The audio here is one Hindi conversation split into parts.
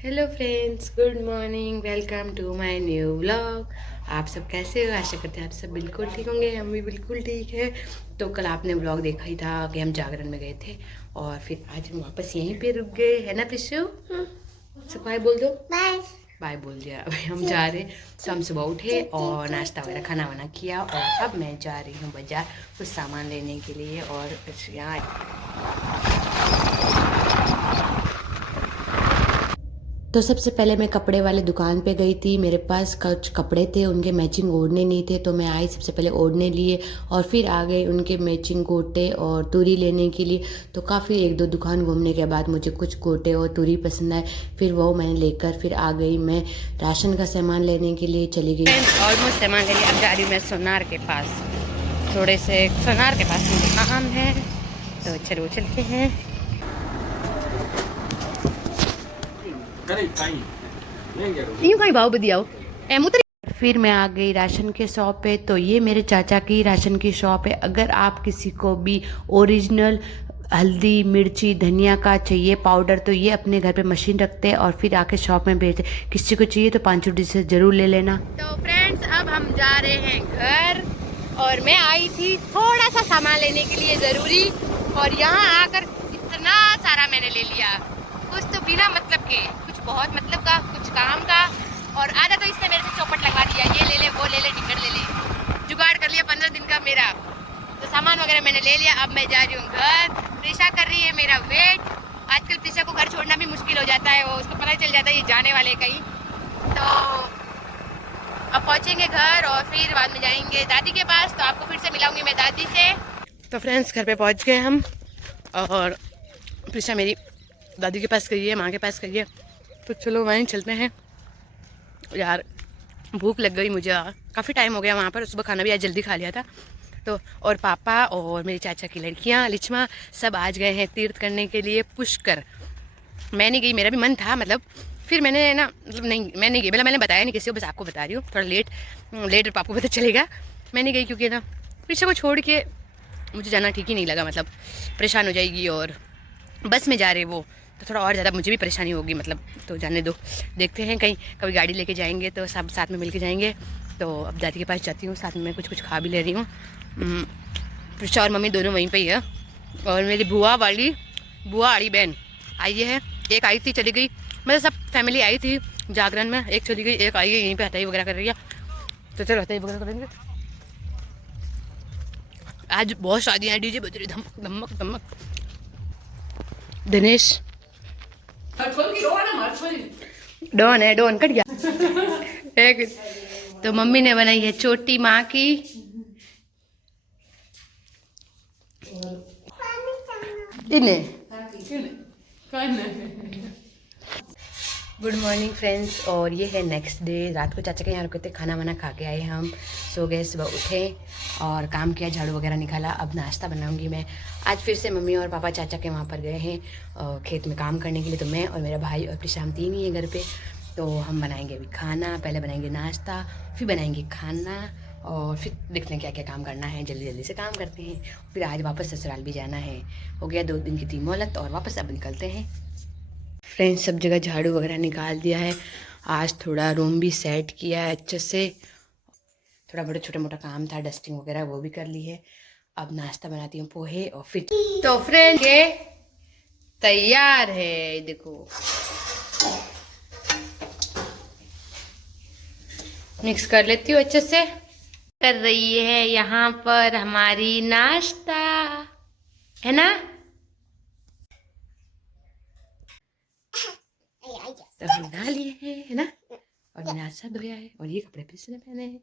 Hello friends, good morning. Welcome to my new vlog. आप सब कैसे हो? आशा करते हैं आप सब बिल्कुल ठीक होंगे। हम भी बिल्कुल ठीक है। तो कल आपने व्लॉग देखा ही था कि हम जागरण में गए थे और फिर आज हम वापस यहीं पे रुक गए, है ना प्रिशु? सब बाय बोल दो। बाय बाय बोल दिया। अभी हम जा रहे हैं। तो हम सुबह उठे और नाश्ता वगैरह खाना वाना किया और अब मैं जा रही हूँ बाजार कुछ सामान लेने के लिए। और यहाँ तो सबसे पहले मैं कपड़े वाले दुकान पे गई थी। मेरे पास कुछ कपड़े थे, उनके मैचिंग ओढ़ने नहीं थे, तो मैं आई सबसे पहले ओढ़ने लिए और फिर आ गई उनके मैचिंग गोटे और तुरी लेने के लिए। तो काफ़ी एक दो दुकान घूमने के बाद मुझे कुछ गोटे और तुरी पसंद आए, फिर वो मैंने लेकर फिर आ गई मैं राशन का सामान लेने के लिए चली गई। ऑलमोस्ट सामान ले लिया। अब जा रही हूँ मैं सोनार के पास, थोड़े से सोनार के पास मुझे काम है, तो चलो चलते हैं। यूँ कहीं भाव बदियाओ एम उतर। फिर मैं आ गई राशन के शॉप पे। तो ये मेरे चाचा की राशन की शॉप है। अगर आप किसी को भी ओरिजिनल हल्दी मिर्ची धनिया का चाहिए पाउडर, तो ये अपने घर पे मशीन रखते हैं और फिर आके शॉप में बेचते। किसी को चाहिए तो 5 रुपये से ज़रूर ले लेना। तो फ्रेंड्स, अब हम जा रहे हैं घर और मैं आई थी थोड़ा सा सामान लेने के लिए ज़रूरी, और यहाँ आकर इतना सारा मैंने ले लिया। कुछ तो बिना मतलब के, कुछ बहुत मतलब का, कुछ काम का, और आधा तो इसने मेरे को चौपट लगवा दिया। ये ले ले, वो ले ले, टिकट ले ले, जुगाड़ कर लिया 15 दिन का मेरा। तो सामान वगैरह मैंने ले लिया। अब मैं जा रही हूँ घर। प्रिशा कर रही है मेरा वेट। आजकल प्रिशा को घर छोड़ना भी मुश्किल हो जाता है, वो उसको पता चल जाता है ये जाने वाले कहीं। तो अब पहुँचेंगे घर और फिर बाद में जाएंगे दादी के पास। तो आपको फिर से मिलाऊंगी मैं दादी से। तो फ्रेंड्स, घर पे पहुँच गए हम और प्रिशा मेरी दादी के पास गई है, माँ के पास गई है। तो चलो वहीं चलते हैं यार। भूख लग गई मुझे, काफ़ी टाइम हो गया वहाँ पर। सुबह खाना भी आज जल्दी खा लिया था। तो और पापा और मेरे चाचा की लड़कियाँ लिचमा सब आज गए हैं तीर्थ करने के लिए पुष्कर। मैं नहीं गई, मेरा भी मन था मतलब, फिर मैंने ना मतलब नहीं, मैं नहीं गई। मैंने बताया नहीं किसी को, बस आपको बता रही हूँ। थोड़ा लेट आपको पता चलेगा। मैं नहीं गई क्योंकि ना प्रिशा को छोड़ के मुझे जाना ठीक ही नहीं लगा। मतलब परेशान हो जाएगी और बस में जा रहे वो, तो थोड़ा और ज़्यादा मुझे भी परेशानी होगी मतलब। तो जाने दो, देखते हैं कहीं कभी गाड़ी लेके जाएंगे तो सब साथ में मिल के जाएंगे। तो अब दादी के पास जाती हूँ, साथ में मैं कुछ खा भी ले रही हूँ। प्रिशा और मम्मी दोनों वहीं पे ही है। और मेरी बुआ आड़ी बहन आई है। एक आई थी चली गई, मतलब सब फैमिली आई थी जागरण में, एक चली गई, एक आई है यहीं पे हटाई वगैरह कर रही है। तो चलो हटाई वगैरह करेंगे। आज बहुत शादियाँ हैं, डीजे बज रही धमक धमक धमक। दिनेश डॉन है, डॉन कट गया एक। तो मम्मी ने बनाई है छोटी माँ की। इन्हें गुड मॉर्निंग फ्रेंड्स। और ये है नेक्स्ट डे। रात को चाचा के यहाँ रुके थे, खाना वाना खा के आए हम, सो गए, सुबह उठे और काम किया, झाड़ू वगैरह निकाला। अब नाश्ता बनाऊंगी मैं। आज फिर से मम्मी और पापा चाचा के वहाँ पर गए हैं खेत में काम करने के लिए। तो मैं और मेरा भाई और प्रिशा हम तीन ही हैं घर पे। तो हम बनाएंगे अभी खाना, पहले बनाएंगे नाश्ता, फिर बनाएंगे खाना, और फिर देखते हैं क्या क्या काम करना है। जल्दी जल्दी से काम करते हैं। फिर आज वापस ससुराल भी जाना है। हो गया 2 दिन की थी मोहलत और वापस अब निकलते हैं। फ्रेंड्स, सब जगह झाड़ू वगैरह निकाल दिया है। आज थोड़ा रूम भी सेट किया है अच्छे से। थोड़ा बड़ा छोटा मोटा काम था, डस्टिंग वगैरह वो भी कर ली है। अब नाश्ता बनाती हूँ पोहे और फिर। तो फ्रेंड ये तैयार है, देखो मिक्स कर लेती हूँ अच्छे से। कर रही है यहाँ पर हमारी नाश्ता, है ना? तो हम नहा लिए हैं, है ना? और मैंने हाथ साथ धोया है और ये कपड़े फिर से पहने हैं।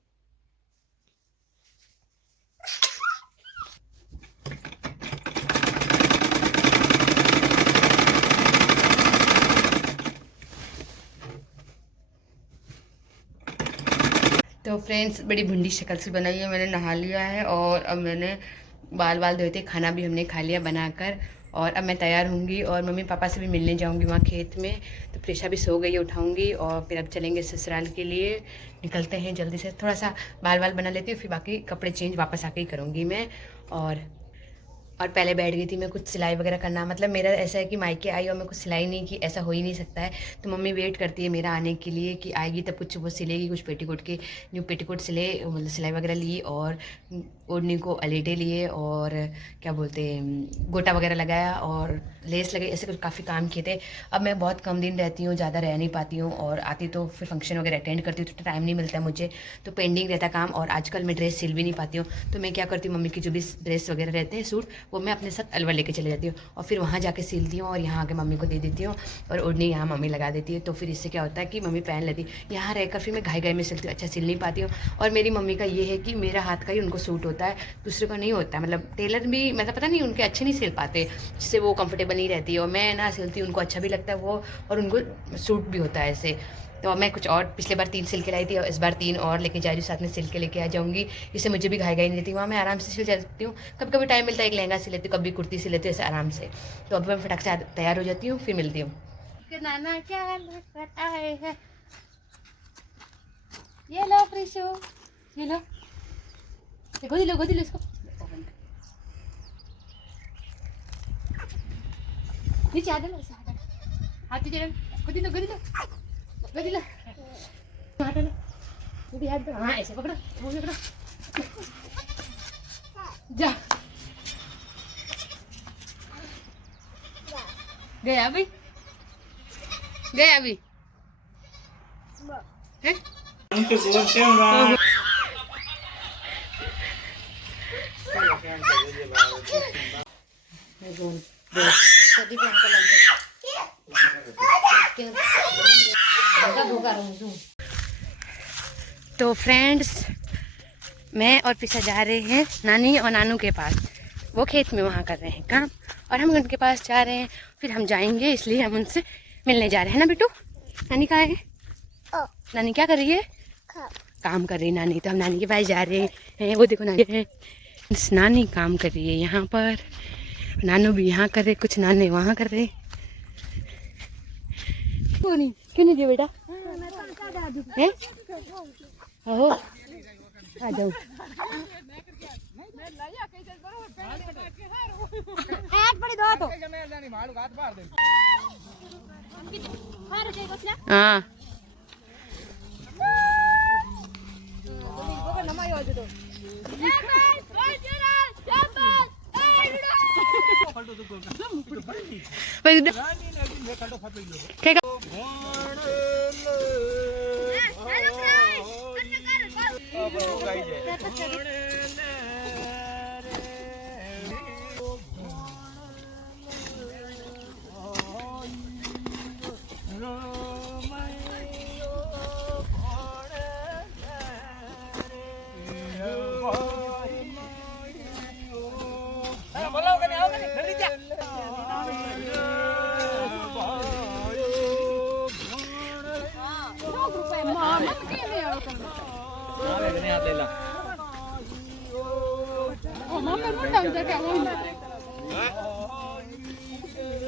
तो फ्रेंड्स, बड़ी भुंडी शक्ल से बनाई है। मैंने नहा लिया है और अब मैंने बाल धोए थे, खाना भी हमने खा लिया बनाकर। और अब मैं तैयार होंगी और मम्मी पापा से भी मिलने जाऊंगी वहाँ खेत में। तो प्रिशा भी सो गई है, उठाऊंगी और फिर अब चलेंगे ससुराल के लिए। निकलते हैं जल्दी से। थोड़ा सा बाल बना लेती हूँ, फिर बाकी कपड़े चेंज वापस आके ही करूँगी मैं। और और पहले बैठ गई थी मैं कुछ सिलाई वगैरह करना। मतलब मेरा ऐसा है कि मायके आई और मैं कुछ सिलाई नहीं की, ऐसा हो ही नहीं सकता है। तो मम्मी वेट करती है मेरा आने के लिए कि आएगी तब कुछ वो सिलेगी, कुछ पेटीकोट के न्यू पेटीकोट सिले, मतलब सिलाई वगैरह ली, और ओढ़नी को अलेटे लिए, और क्या बोलते हैं गोटा वगैरह लगाया और लेस लगे, ऐसे कुछ काफ़ी काम किए थे। अब मैं बहुत कम दिन रहती हूँ, ज़्यादा रह नहीं पाती हूँ, और आती तो फिर फंक्शन वगैरह अटेंड करती हूँ तो टाइम नहीं मिलता है मुझे, तो पेंडिंग रहता काम। और आजकल मैं ड्रेस सिल भी नहीं पाती हूँ, तो मैं क्या करती हूँ, मम्मी की जो भी ड्रेस वगैरह रहते हैं सूट, वो मैं अपने साथ अलवर लेके चले जाती हूँ और फिर वहाँ जाके सिलती हूँ और यहाँ आके मम्मी को दे देती हूँ, और ओढ़नी यहाँ मम्मी लगा देती है। तो फिर इससे क्या होता है कि मम्मी पहन लेती है। यहाँ रहकर फिर मैं घाई घाई में सिलती हूँ, अच्छा सिल नहीं पाती हूँ। और मेरी मम्मी का ये है कि मेरा हाथ का ही उनको सूट होता है, दूसरे को नहीं होता है। मतलब टेलर भी मतलब पता नहीं उनके अच्छे नहीं सिल पाते, जिससे वो कंफर्टेबल नहीं रहती है, और मैं ना सिलती हूँ उनको अच्छा भी लगता है वो, और उनको सूट भी होता है ऐसे। तो मैं कुछ और पिछले बार 3 सिल के लाई थी और इस बार 3 और लेके जा रही हूँ, साथ में सिल के लेके आ जाऊँगी। इससे मुझे भी घाई घाई नहीं रहती, वहाँ मैं आराम से सिल जाती हूँ। कभी कभी टाइम मिलता है एक लहंगा सिल लेती हूँ, कभी कुर्ती सिल लेती हूँ, ऐसे आराम से। तो अभी मैं फटाक से तैयार हो जाती हूँ, फिर मिलती हूँ। नाना क्या है, ये लो प्रिशु, ये लो, गोदी लो इसको, नीचे आ जाओ, हाथ नीचे गोदी लो हाथ लो, वो भी हाथ दो, हाँ ऐसे पकड़ो, वो भी पकड़ो, जा गया अभी, हैं? तो फ्रेंड्स, मैं और पिसा जा रहे हैं नानी और नानू के पास। वो खेत में वहाँ कर रहे हैं काम और हम उनके पास जा रहे हैं। फिर हम जाएंगे, इसलिए हम उनसे मिलने जा रहे हैं ना बेटू। नानी कहाँ है? नानी क्या कर रही है? काम कर रही है नानी। तो हम नानी के पास जा रहे हैं। वो देखो नानी है, नानी काम कर रही है यहाँ पर, नानू भी यहाँ कर रहे, कुछ नाने वहाँ कर रहे। क्यों नहीं दिया बेटा? है हो आ जाओ। हाँ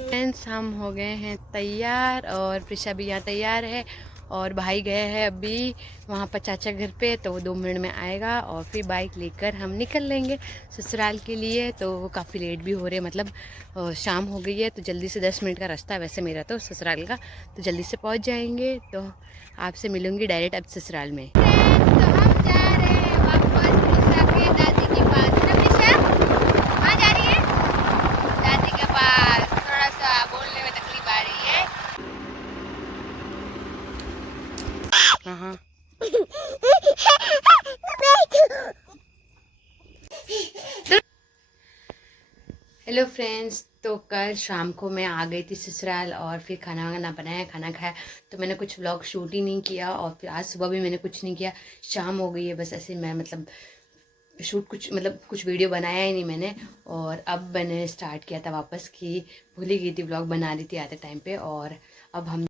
फ्रेंड्स, हम हो गए हैं तैयार और प्रिशा भी यहाँ तैयार है, और भाई गए हैं अभी वहाँ पर चाचा घर पे, तो वो 2 मिनट में आएगा और फिर बाइक लेकर हम निकल लेंगे ससुराल के लिए। तो वो काफ़ी लेट भी हो रहे, मतलब शाम हो गई है, तो जल्दी से 10 मिनट का रास्ता है वैसे मेरा तो ससुराल का, तो जल्दी से पहुँच जाएंगे। तो आपसे मिलूँगी डायरेक्ट अब ससुराल में। तो हम जा रहे हैं वापस प्रिशा के दादी के पास। कहाँ जा रही है? दादी के पास। थोड़ा सा बोलने में तकलीफ आ रही है। हाँ हेलो फ्रेंड्स, तो कल शाम को मैं आ गई थी ससुराल और फिर खाना वाना बनाया, खाना खाया, तो मैंने कुछ व्लॉग शूट ही नहीं किया, और फिर आज सुबह भी मैंने कुछ नहीं किया। शाम हो गई है बस ऐसे, मैं मतलब शूट कुछ वीडियो बनाया ही नहीं मैंने। और अब मैंने स्टार्ट किया था वापस, कि भूल ही गई थी, व्लॉग बना रही थी आते टाइम पे। और अब हम